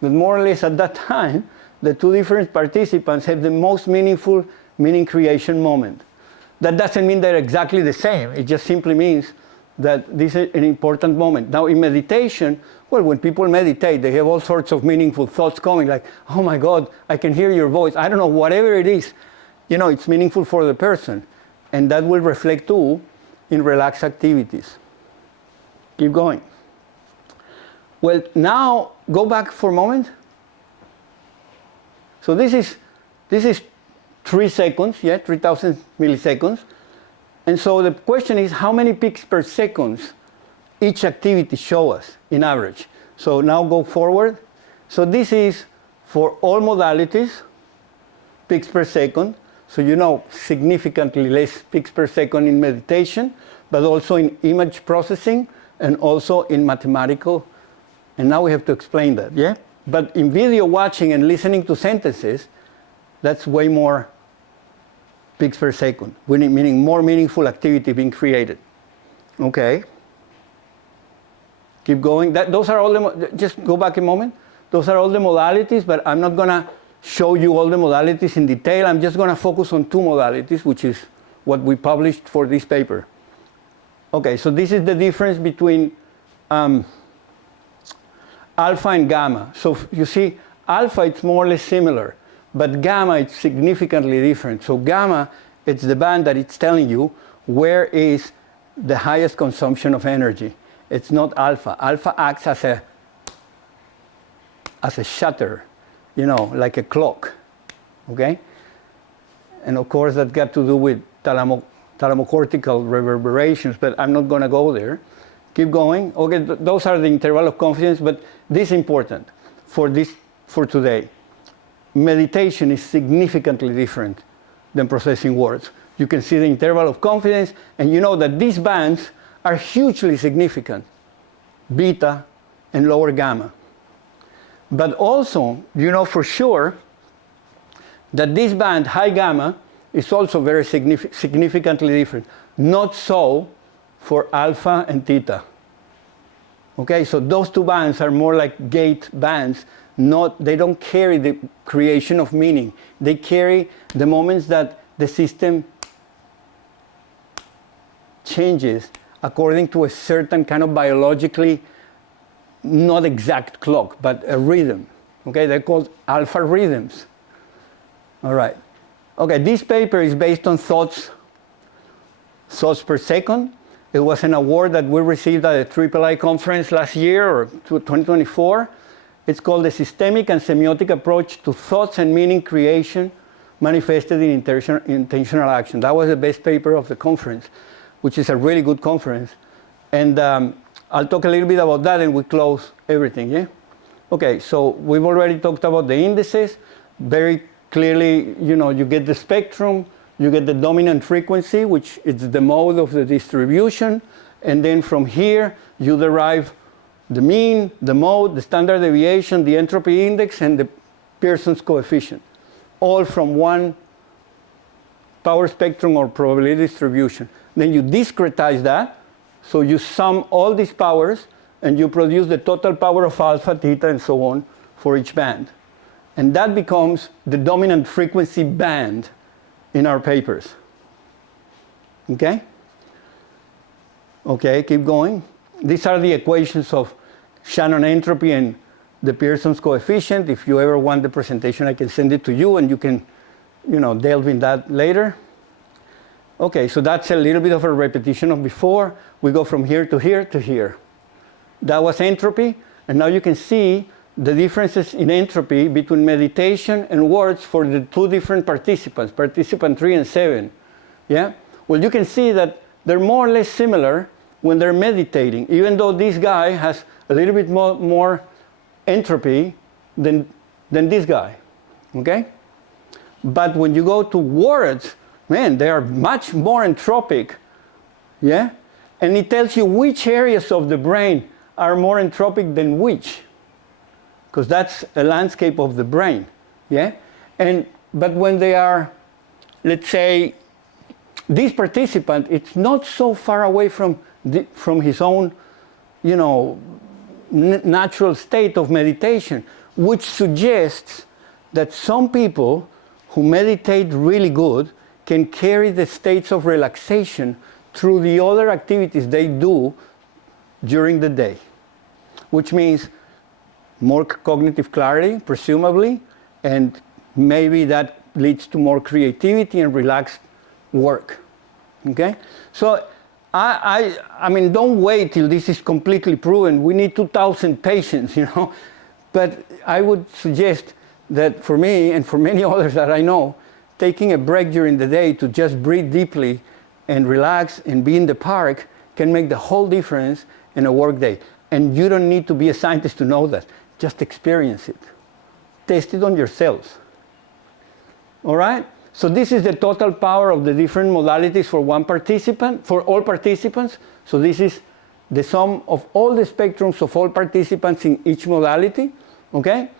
that more or less at that time, the 2 different participants have the most meaningful meaning creation moment. That doesn't mean they're exactly the same. It just simply means that this is an important moment. Now in meditation, well, when people meditate, they have all sorts of meaningful thoughts coming, like, oh my God, I can hear your voice. I don't know, whatever it is, it's meaningful for the person. And that will reflect too in relaxed activities. Keep going. Well, now go back for a moment. So this is 3 seconds, 3,000 milliseconds. And so the question is, how many peaks per second each activity show us in average? So now go forward. So this is for all modalities, peaks per second. So significantly less peaks per second in meditation, but also in image processing and also in mathematical. And now we have to explain that, yeah? But in video watching and listening to sentences, that's way more peaks per second, meaning more meaningful activity being created. Okay. Keep going. Those are all just go back a moment. Those are all the modalities, but I'm not going to show you all the modalities in detail. I'm just going to focus on 2 modalities, which is what we published for this paper. Okay, so this is the difference between alpha and gamma. So you see, alpha, it's more or less similar. But gamma, it's significantly different. So gamma, it's the band that it's telling you where is the highest consumption of energy. It's not alpha. Alpha acts as a shutter, like a clock, okay? And of course, that got to do with thalamocortical reverberations, but I'm not going to go there. Keep going. Okay, those are the interval of confidence, but this is important for today. Meditation is significantly different than processing words. You can see the interval of confidence, and you know that these bands are hugely significant, beta and lower gamma. But also, you know for sure that this band, high gamma, is also very significantly different. Not so for alpha and theta. Okay, so those 2 bands are more like gate bands. They don't carry the creation of meaning. They carry the moments that the system changes according to a certain kind of biologically not exact clock, but a rhythm. Okay, they're called alpha rhythms. All right. Okay, this paper is based on thoughts per second. It was an award that we received at the III conference last year, or 2024. It's called the Systemic and Semiotic Approach to Thoughts and Meaning Creation Manifested in Intentional Action. That was the best paper of the conference, which is a really good conference. And I'll talk a little bit about that and we close everything, yeah? Okay, so we've already talked about the indices. Very clearly, you get the spectrum, you get the dominant frequency, which is the mode of the distribution. And then from here, you derive the mean, the mode, the standard deviation, the entropy index, and the Pearson's coefficient, all from one power spectrum or probability distribution. Then you discretize that, so you sum all these powers, and you produce the total power of alpha, theta, and so on for each band. And that becomes the dominant frequency band in our papers. Okay? Okay, keep going. These are the equations of Shannon entropy and the Pearson's coefficient. If you ever want the presentation, I can send it to you and you can, delve in that later. Okay, so that's a little bit of a repetition of before. We go from here to here to here. That was entropy, and now you can see the differences in entropy between meditation and words for the 2 different participants, participant 3 and 7. Yeah? Well, you can see that they're more or less similar when they're meditating, even though this guy has a little bit more entropy than this guy. Okay? But when you go to words, man, they are much more entropic. Yeah? And it tells you which areas of the brain are more entropic than which, because that's a landscape of the brain. Yeah? But when they are let's say, this participant, it's not so far away from his own, natural state of meditation, which suggests that some people who meditate really good can carry the states of relaxation through the other activities they do during the day, which means more cognitive clarity, presumably, and maybe that leads to more creativity and relaxed work. Okay? So I mean, don't wait till this is completely proven. We need 2,000 patients, But I would suggest that for me and for many others that I know, taking a break during the day to just breathe deeply and relax and be in the park can make the whole difference in a work day. And you don't need to be a scientist to know that. Just experience it. Test it on yourselves. All right? So this is the total power of the different modalities for one participant, for all participants. So this is the sum of all the spectrums of all participants in each modality. Okay?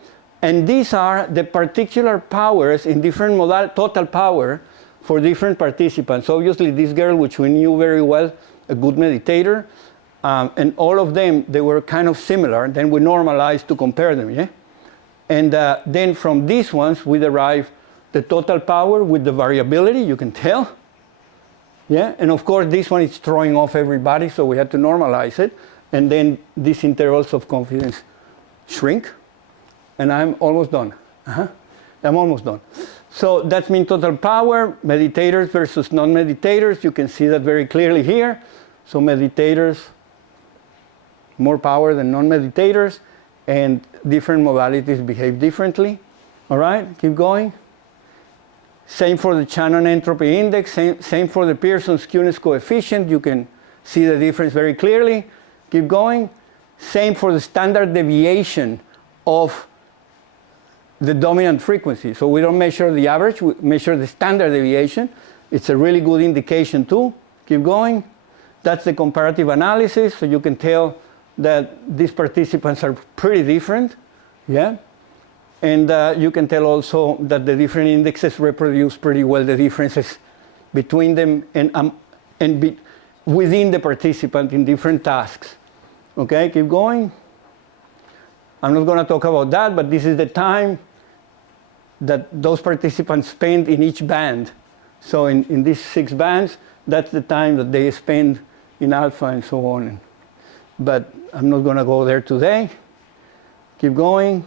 And these are the particular powers in different total power for different participants. Obviously, this girl, which we knew very well, a good meditator, and all of them, they were kind of similar. Then we normalized to compare them, yeah? And then from these ones, we derive the total power with the variability, you can tell. Yeah, and of course, this one is throwing off everybody, so we had to normalize it. And then these intervals of confidence shrink. And I'm almost done. I'm almost done. So that means total power, meditators versus non-meditators. You can see that very clearly here. So meditators, more power than non-meditators, and different modalities behave differently. All right, keep going. Same for the Shannon entropy index, same for the Pearson skewness coefficient. You can see the difference very clearly. Keep going. Same for the standard deviation of the dominant frequency. So we don't measure the average, we measure the standard deviation. It's a really good indication too. Keep going. That's the comparative analysis, so you can tell that these participants are pretty different. Yeah. And you can tell also that the different indexes reproduce pretty well the differences between them and within the participant in different tasks. Okay, keep going. I'm not going to talk about that, but this is the time that those participants spend in each band. So in these 6 bands, that's the time that they spend in alpha and so on. But I'm not going to go there today. Keep going.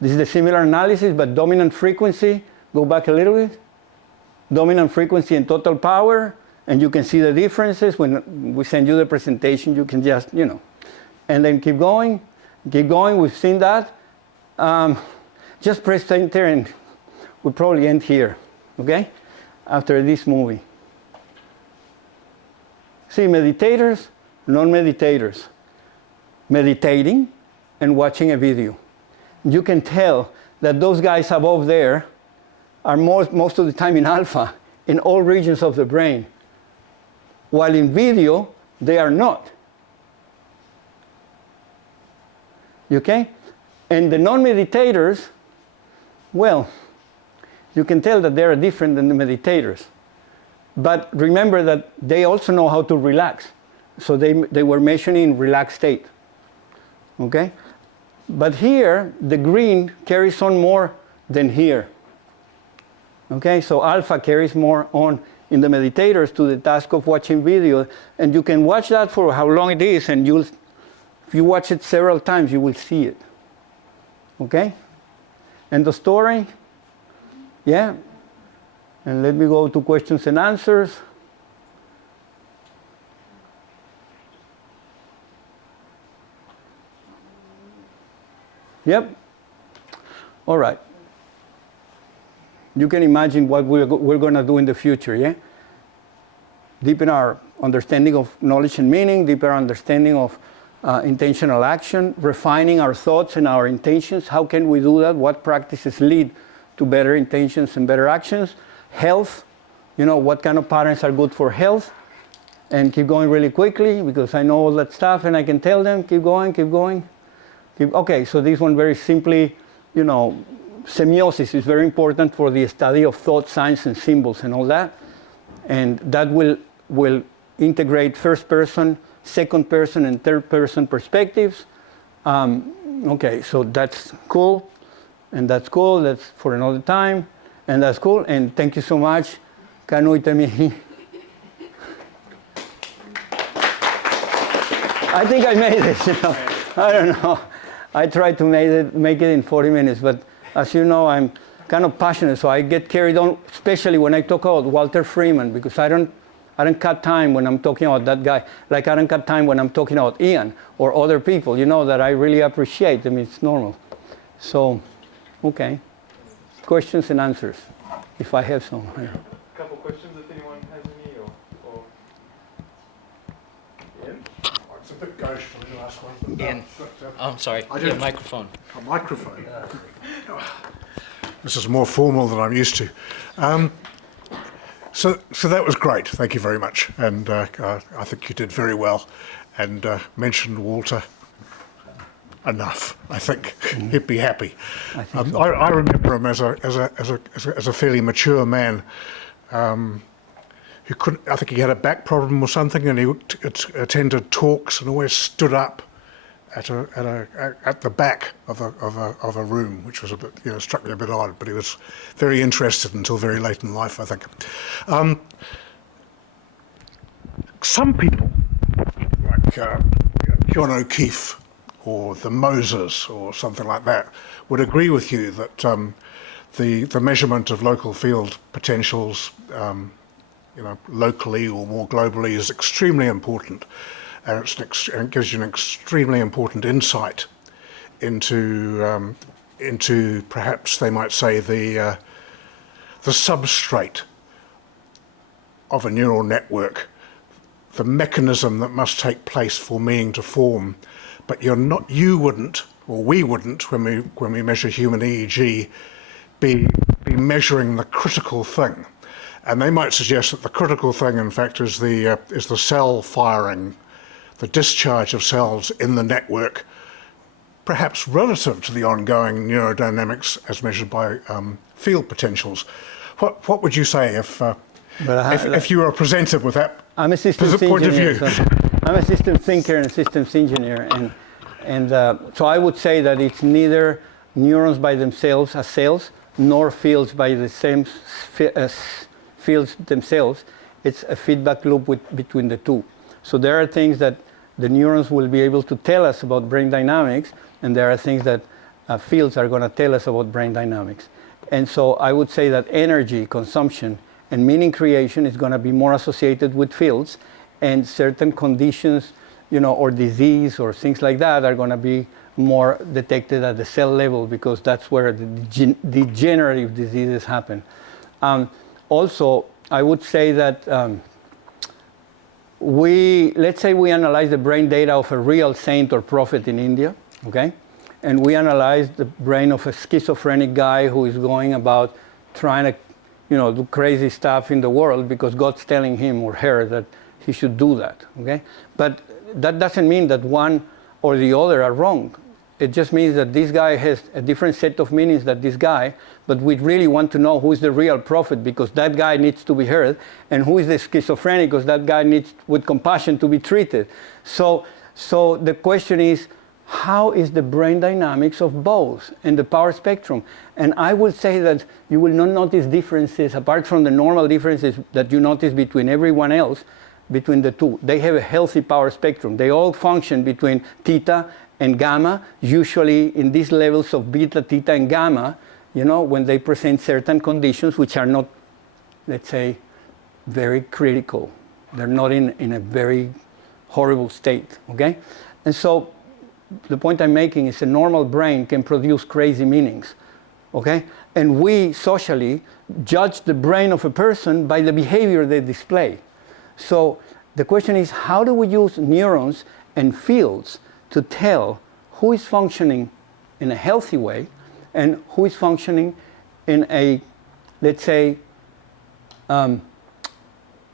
This is a similar analysis, but dominant frequency. Go back a little bit. Dominant frequency and total power. And you can see the differences. When we send you the presentation, you can just, And then keep going. Keep going. We've seen that. Just press enter and we'll probably end here. Okay? After this movie. See, meditators, non-meditators. Meditating and watching a video. You can tell that those guys above there are most of the time in alpha in all regions of the brain, while in video they are not. Okay? And the non-meditators, well, you can tell that they are different than the meditators. But remember that they also know how to relax. So they were measuring in relaxed state. Okay? But here, the green carries on more than here. Okay, so alpha carries more on in the meditators to the task of watching video. And you can watch that for how long it is, and if you watch it several times, you will see it. Okay? End of story? Yeah? And let me go to questions and answers. Yep. All right. You can imagine what we're going to do in the future, yeah? Deepen our understanding of knowledge and meaning, deepen our understanding of intentional action, refining our thoughts and our intentions. How can we do that? What practices lead to better intentions and better actions? Health, what kind of patterns are good for health? And keep going really quickly because I know all that stuff and I can tell them, keep going, keep going. Okay, so this one very simply, semiosis is very important for the study of thought, signs, and symbols and all that. And that will integrate first person, second person, and third person perspectives. Okay, so that's cool. And that's cool. That's for another time. And that's cool. And thank you so much. Kanuitamihi. I think I made it, I don't know. I tried to make it in 40 minutes, but as you know, I'm kind of passionate, so I get carried on, especially when I talk about Walter Freeman, because I don't cut time when I'm talking about that guy, like I don't cut time when I'm talking about Ian or other people, that I really appreciate. I mean, it's normal. So, okay. Questions and answers, if I have some. A couple questions, if anyone has any, or Ian? It's a bit gauche for me to ask one. But Ian. I'm sorry. I didn't- Microphone. A microphone. This is more formal than I'm used to. So that was great. Thank you very much. And I think you did very well. And mentioned Walter enough. I think he'd be happy. I remember him as a fairly mature man. Who couldn't. I think he had a back problem or something, and he attended talks and always stood up at the back of a room, which was a bit, struck me a bit odd. But he was very interested until very late in life, I think. Some people, like John O'Keefe or the Moses or something like that, would agree with you that the measurement of local field potentials, locally or more globally, is extremely important, and it gives you an extremely important insight into perhaps they might say the substrate of a neural network, the mechanism that must take place for meaning to form. But you wouldn't, or we wouldn't, when we measure human EEG, be measuring the critical thing. And they might suggest that the critical thing, in fact, is the cell firing, the discharge of cells in the network, perhaps relative to the ongoing neurodynamics as measured by field potentials. What would you say if you were presented with that I'm a systems point of engineer, view? so I'm a systems thinker and a systems engineer, and so I would say that it's neither neurons by themselves as cells, nor fields by the same fields themselves. It's a feedback loop between the two. So there are things that the neurons will be able to tell us about brain dynamics, and there are things that fields are going to tell us about brain dynamics. And so I would say that energy consumption and meaning creation is going to be more associated with fields, and certain conditions, or disease or things like that are going to be more detected at the cell level, because that's where the degenerative diseases happen. Also, I would say that let's say we analyze the brain data of a real saint or prophet in India, okay? And we analyze the brain of a schizophrenic guy who is going about trying to, do crazy stuff in the world because God's telling him or her that he should do that, okay? But that doesn't mean that one or the other are wrong. It just means that this guy has a different set of meanings than this guy, but we really want to know who is the real prophet, because that guy needs to be heard, and who is the schizophrenic, because that guy needs, with compassion, to be treated. So the question is, how is the brain dynamics of both in the power spectrum? And I will say that you will not notice differences, apart from the normal differences that you notice between everyone else, between the two. They have a healthy power spectrum. They all function between theta and gamma, usually in these levels of beta, theta, and gamma, when they present certain conditions which are not, let's say, very critical. They're not in a very horrible state, okay? And so the point I'm making is a normal brain can produce crazy meanings, okay? And we socially judge the brain of a person by the behavior they display. So the question is, how do we use neurons and fields to tell who is functioning in a healthy way and who is functioning in a, let's say,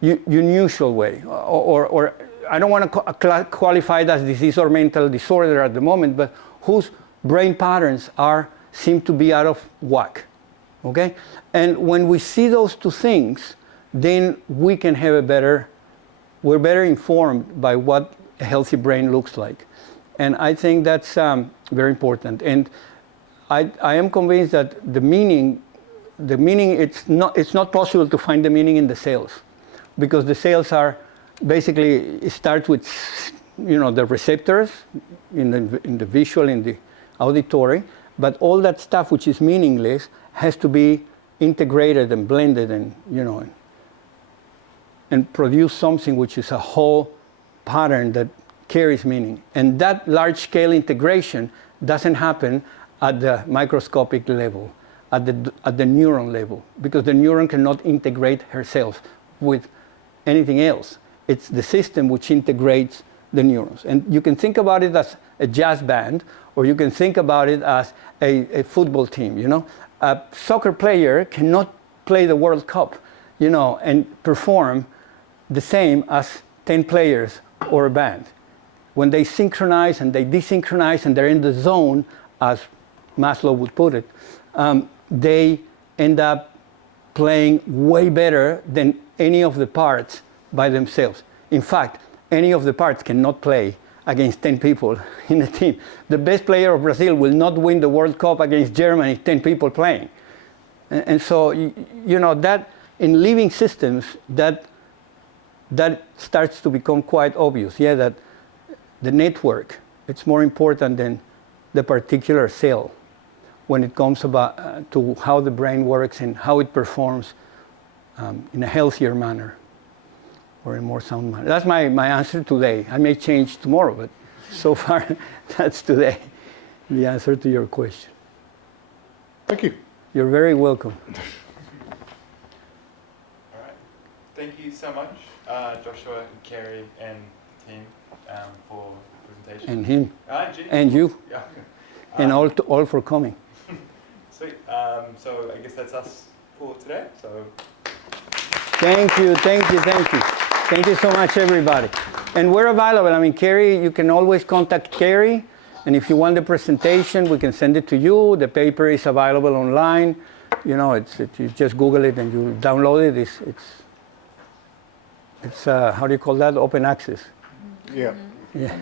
unusual way, or I don't want to qualify it as disease or mental disorder at the moment, but whose brain patterns are seem to be out of whack. Okay? And when we see those two things, then we can have we're better informed by what a healthy brain looks like. And I think that's very important. And I am convinced that the meaning, it's not possible to find the meaning in the cells, because the cells are basically, it starts with, the receptors in the visual, in the auditory, but all that stuff which is meaningless has to be integrated and blended and, and produce something which is a whole pattern that carries meaning. And that large-scale integration doesn't happen at the microscopic level, at the neuron level, because the neuron cannot integrate herself with anything else. It's the system which integrates the neurons. And you can think about it as a jazz band, or you can think about it as a football team. A soccer player cannot play the World Cup, and perform the same as 10 players or a band. When they synchronize and they desynchronize and they're in the zone, as Maslow would put it, they end up playing way better than any of the parts by themselves. In fact, any of the parts cannot play against 10 people in a team. The best player of Brazil will not win the World Cup against Germany, 10 people playing. And so, that in living systems, that starts to become quite obvious. Yeah, that the network, it's more important than the particular cell when it comes to how the brain works and how it performs in a healthier manner or a more sound manner. That's my answer today. I may change tomorrow, but so far that's today, the answer to your question. Thank you. You're very welcome. All right. Thank you so much, Joshua, and Kerry, and the team for the presentation. And him. Jim. And you. Yeah. And all for coming. Sweet. So I guess that's us for today. So. Thank you. Thank you so much, everybody. And we're available. Kerry, you can always contact Kerry. And if you want the presentation, we can send it to you. The paper is available online. You just Google it and you download it. It's how do you call that? Open access. Yeah. Yeah.